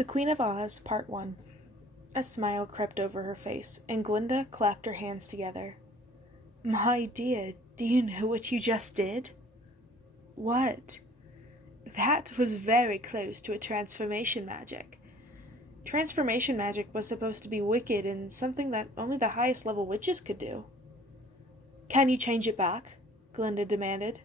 The Queen of Oz, Part 1. A smile crept over her face, and Glinda clapped her hands together. My dear, do you know what you just did? What? That was very close to a transformation magic. Transformation magic was supposed to be wicked and something that only the highest level witches could do. Can you change it back? Glinda demanded.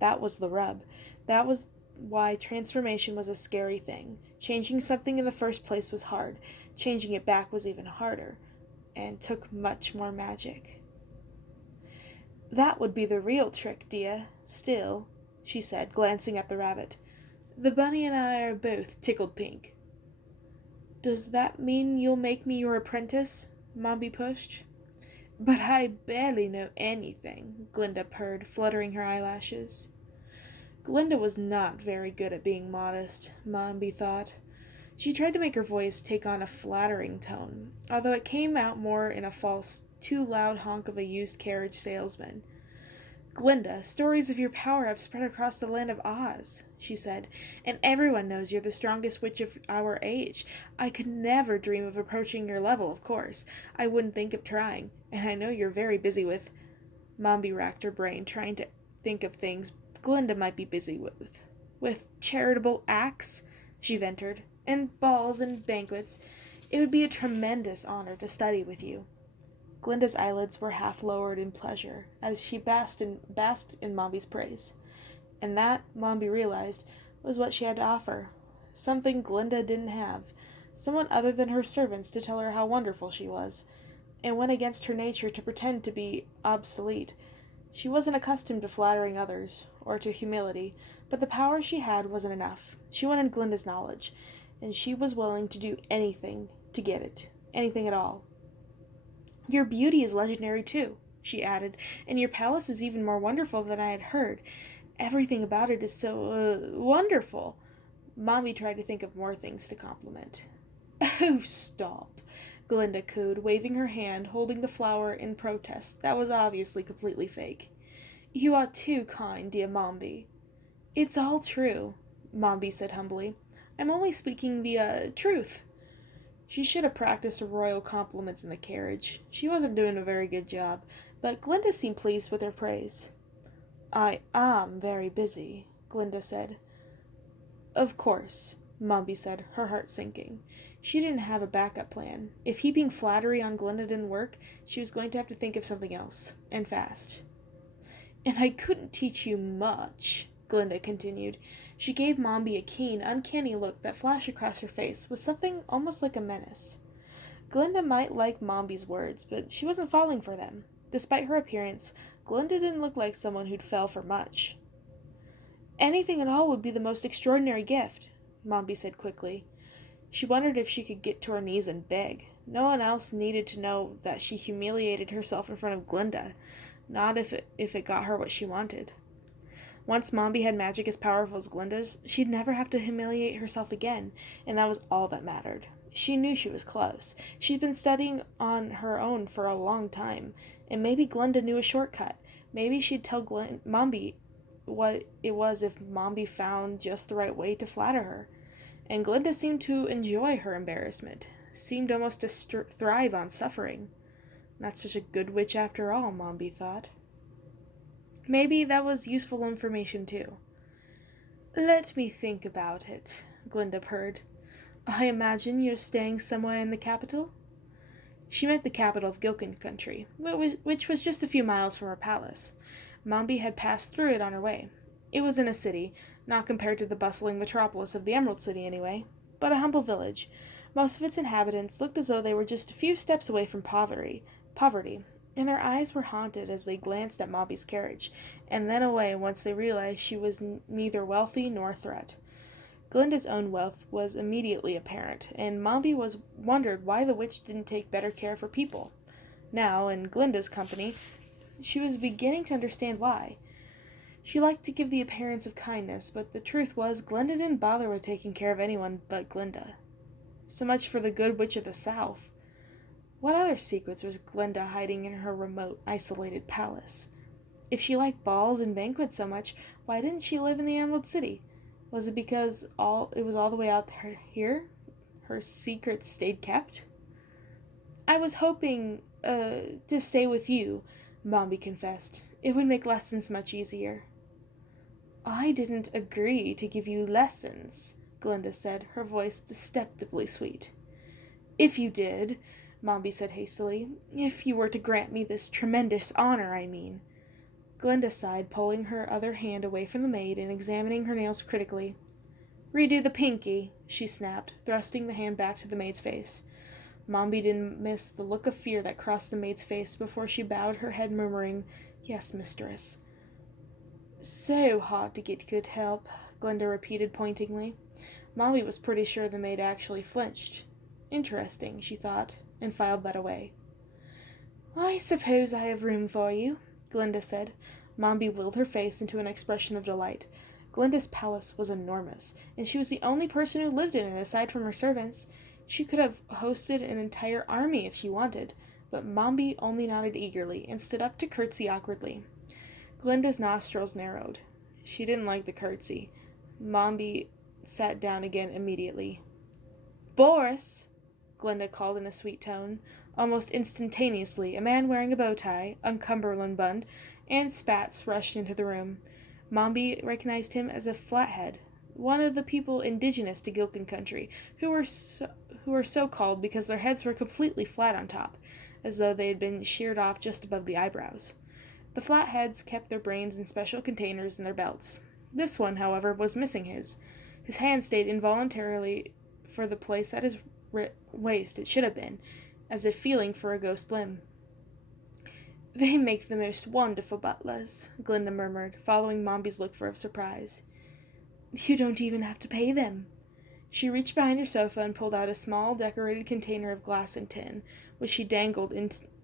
That was the rub. That was why transformation was a scary thing. Changing something in the first place was hard. Changing it back was even harder, and took much more magic. That would be the real trick, dear. Still, she said, glancing at the rabbit, the bunny and I are both tickled pink. Does that mean you'll make me your apprentice? Mombi pushed. But I barely know anything, Glinda purred, fluttering her eyelashes. Glinda was not very good at being modest, Mombi thought. She tried to make her voice take on a flattering tone, although it came out more in a false, too loud honk of a used carriage salesman. Glinda, stories of your power have spread across the land of Oz, she said, and everyone knows you're the strongest witch of our age. I could never dream of approaching your level, of course. I wouldn't think of trying, and I know you're very busy with... Mombi racked her brain, trying to think of things Glinda might be busy with. With charitable acts, she ventured, and balls and banquets. It would be a tremendous honor to study with you. Glinda's eyelids were half lowered in pleasure as she basked in Mombi's praise. And that, Mombi realized, was what she had to offer. Something Glinda didn't have. Someone other than her servants to tell her how wonderful she was. It went against her nature to pretend to be obsolete. She wasn't accustomed to flattering others, or to humility, but the power she had wasn't enough. She wanted Glinda's knowledge, and she was willing to do anything to get it. Anything at all. Your beauty is legendary, too, she added, and your palace is even more wonderful than I had heard. Everything about it is so, wonderful. Mombi tried to think of more things to compliment. Oh, stop, Glinda cooed, waving her hand, holding the flower in protest that was obviously completely fake. You are too kind, dear Mombi. It's all true, Mombi said humbly. I'm only speaking the, truth. She should have practiced her royal compliments in the carriage. She wasn't doing a very good job, but Glinda seemed pleased with her praise. I am very busy, Glinda said. Of course, Mombi said, her heart sinking. She didn't have a backup plan. If heaping flattery on Glinda didn't work, she was going to have to think of something else, and fast. And I couldn't teach you much, Glinda continued. She gave Mombi a keen, uncanny look that flashed across her face with something almost like a menace. Glinda might like Mombi's words, but she wasn't falling for them. Despite her appearance, Glinda didn't look like someone who'd fell for much. Anything at all would be the most extraordinary gift, Mombi said quickly. She wondered if she could get to her knees and beg. No one else needed to know that she humiliated herself in front of Glinda, not if it got her what she wanted. Once Mombi had magic as powerful as Glinda's, she'd never have to humiliate herself again, and that was all that mattered. She knew she was close. She'd been studying on her own for a long time, and maybe Glinda knew a shortcut. Maybe she'd tell Mombi what it was if Mombi found just the right way to flatter her. And Glinda seemed to enjoy her embarrassment, seemed almost to thrive on suffering. Not such a good witch after all, Mombi thought. Maybe that was useful information, too. Let me think about it, Glinda purred. I imagine you're staying somewhere in the capital? She meant the capital of Gillikin Country, which was just a few miles from her palace. Mombi had passed through it on her way. It was in a city, not compared to the bustling metropolis of the Emerald City anyway, but a humble village. Most of its inhabitants looked as though they were just a few steps away from poverty, and their eyes were haunted as they glanced at Mombi's carriage, and then away once they realized she was neither wealthy nor a threat. Glinda's own wealth was immediately apparent, and Mombi wondered why the witch didn't take better care of her people. Now, in Glinda's company, she was beginning to understand why. She liked to give the appearance of kindness, but the truth was Glinda didn't bother with taking care of anyone but Glinda. So much for the good witch of the South. What other secrets was Glinda hiding in her remote, isolated palace? If she liked balls and banquets so much, why didn't she live in the Emerald City? Was it because it was all the way out here? Her secret stayed kept? I was hoping, to stay with you, Mombi confessed. It would make lessons much easier. I didn't agree to give you lessons, Glinda said, her voice deceptively sweet. If you did, Mombi said hastily, if you were to grant me this tremendous honor, I mean. Glinda sighed, pulling her other hand away from the maid and examining her nails critically. Redo the pinky, she snapped, thrusting the hand back to the maid's face. Mombi didn't miss the look of fear that crossed the maid's face before she bowed her head, murmuring, Yes, mistress. So hard to get good help, Glinda repeated pointingly. Mombi was pretty sure the maid actually flinched. Interesting, she thought, and filed that away. I suppose I have room for you, Glinda said. Mombi willed her face into an expression of delight. Glinda's palace was enormous, and she was the only person who lived in it aside from her servants. She could have hosted an entire army if she wanted, but Mombi only nodded eagerly and stood up to curtsy awkwardly. Glinda's nostrils narrowed. She didn't like the curtsy. Mombi sat down again immediately. Boris, Glinda called in a sweet tone. Almost instantaneously, a man wearing a bow tie, a cummerbund bun, and spats rushed into the room. Mombi recognized him as a Flathead, one of the people indigenous to Gillikin Country, who were so called because their heads were completely flat on top, as though they had been sheared off just above the eyebrows. The Flatheads kept their brains in special containers in their belts. This one, however, was missing his. His hand stayed involuntarily for the place at his waist it should have been, as if feeling for a ghost limb. They make the most wonderful butlers, Glinda murmured, following Mombi's look of surprise. You don't even have to pay them. She reached behind her sofa and pulled out a small, decorated container of glass and tin, which she dangled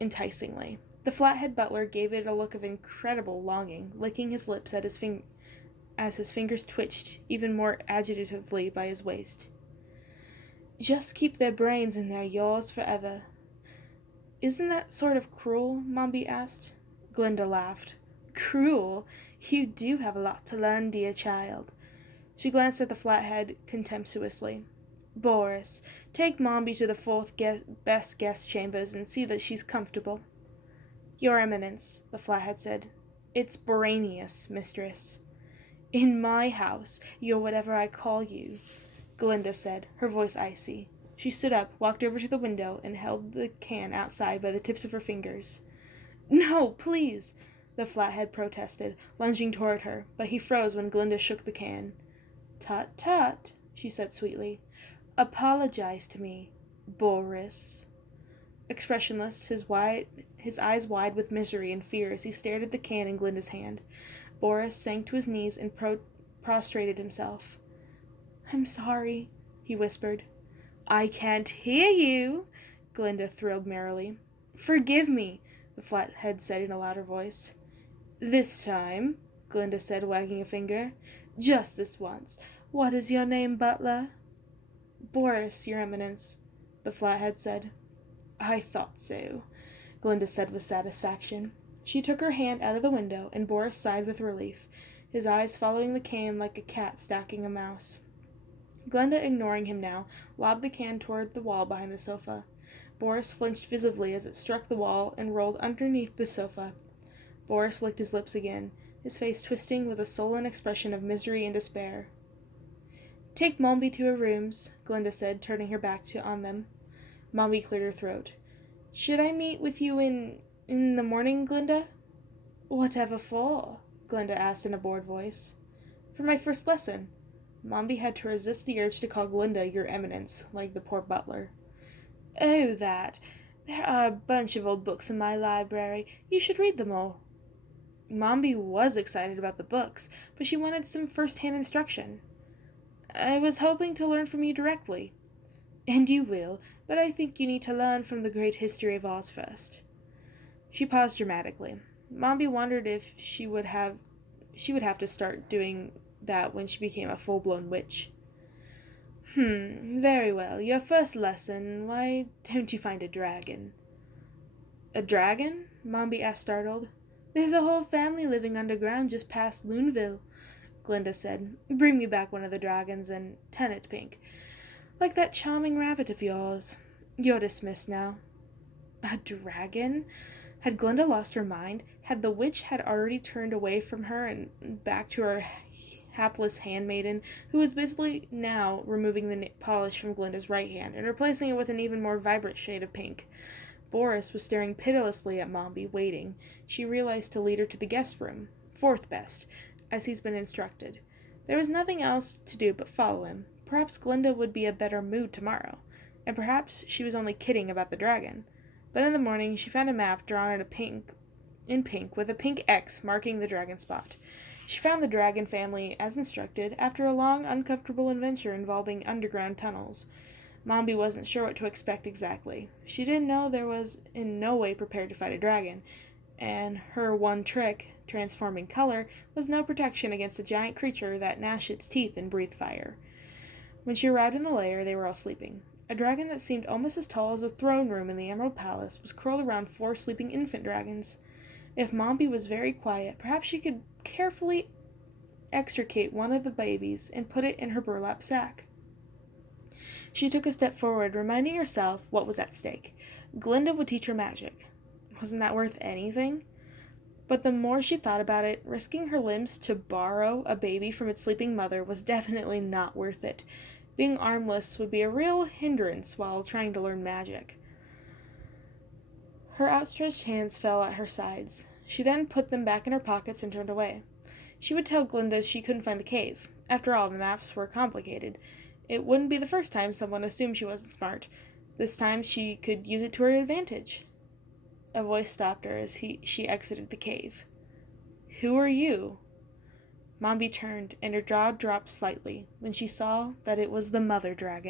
enticingly. The Flathead butler gave it a look of incredible longing, licking his lips as his fingers twitched even more agitatively by his waist. Just keep their brains and they're yours forever. Isn't that sort of cruel? Mombi asked. Glinda laughed. Cruel? You do have a lot to learn, dear child. She glanced at the Flathead contemptuously. Boris, take Mombi to the fourth best guest chambers and see that she's comfortable. Your Eminence, the Flathead said. It's Boranius, mistress. In my house, you're whatever I call you, Glinda said, her voice icy. She stood up, walked over to the window, and held the can outside by the tips of her fingers. No, please, the Flathead protested, lunging toward her, but he froze when Glinda shook the can. Tut, tut, she said sweetly. Apologize to me, Boris. Expressionless, his eyes wide with misery and fear as he stared at the can in Glinda's hand, Boris sank to his knees and prostrated himself. I'm sorry, he whispered. I can't hear you, Glinda thrilled merrily. Forgive me, the Flathead said in a louder voice. This time, Glinda said, wagging a finger. Just this once. What is your name, butler? Boris, Your Eminence, the Flathead said. I thought so, Glinda said with satisfaction. She took her hand out of the window, and Boris sighed with relief, his eyes following the can like a cat stalking a mouse. Glinda, ignoring him now, lobbed the can toward the wall behind the sofa. Boris flinched visibly as it struck the wall and rolled underneath the sofa. Boris licked his lips again, his face twisting with a sullen expression of misery and despair. Take Mombi to her rooms, Glinda said, turning her back on them. Mombi cleared her throat. Should I meet with you in the morning, Glinda? Whatever for? Glinda asked in a bored voice. For my first lesson. Mombi had to resist the urge to call Glinda Your Eminence, like the poor butler. Oh, that. There are a bunch of old books in my library. You should read them all. Mombi was excited about the books, but she wanted some first-hand instruction. I was hoping to learn from you directly. And you will, but I think you need to learn from the great history of Oz first. She paused dramatically. Mombi wondered if she would have to start doing that when she became a full-blown witch. Very well. Your first lesson, why don't you find a dragon? A dragon? Mombi asked, startled. There's a whole family living underground just past Loonville, Glinda said. Bring me back one of the dragons and turn it pink. Like that charming rabbit of yours. You're dismissed now. A dragon? Had Glinda lost her mind? Had the witch had already turned away from her and back to her hapless handmaiden, who was busily now removing the polish from Glinda's right hand and replacing it with an even more vibrant shade of pink? Boris was staring pitilessly at Mombi, waiting, she realized, to lead her to the guest room, fourth best, as he's been instructed. There was nothing else to do but follow him. Perhaps Glinda would be in a better mood tomorrow, and perhaps she was only kidding about the dragon. But in the morning she found a map drawn in pink with a pink X marking the dragon spot. She found the dragon family as instructed after a long, uncomfortable adventure involving underground tunnels. Mombi wasn't sure what to expect exactly. She didn't know there was in no way prepared to fight a dragon, and her one trick, transforming color, was no protection against a giant creature that gnashed its teeth and breathed fire. When she arrived in the lair, they were all sleeping. A dragon that seemed almost as tall as a throne room in the Emerald Palace was curled around 4 sleeping infant dragons. If Mombi was very quiet, perhaps she could carefully extricate one of the babies and put it in her burlap sack. She took a step forward, reminding herself what was at stake. Glinda would teach her magic. Wasn't that worth anything? But the more she thought about it, risking her limbs to borrow a baby from its sleeping mother was definitely not worth it. Being armless would be a real hindrance while trying to learn magic. Her outstretched hands fell at her sides. She then put them back in her pockets and turned away. She would tell Glinda she couldn't find the cave. After all, the maps were complicated. It wouldn't be the first time someone assumed she wasn't smart. This time she could use it to her advantage. A voice stopped her as she exited the cave. "Who are you?" Mombi turned, and her jaw dropped slightly when she saw that it was the mother dragon.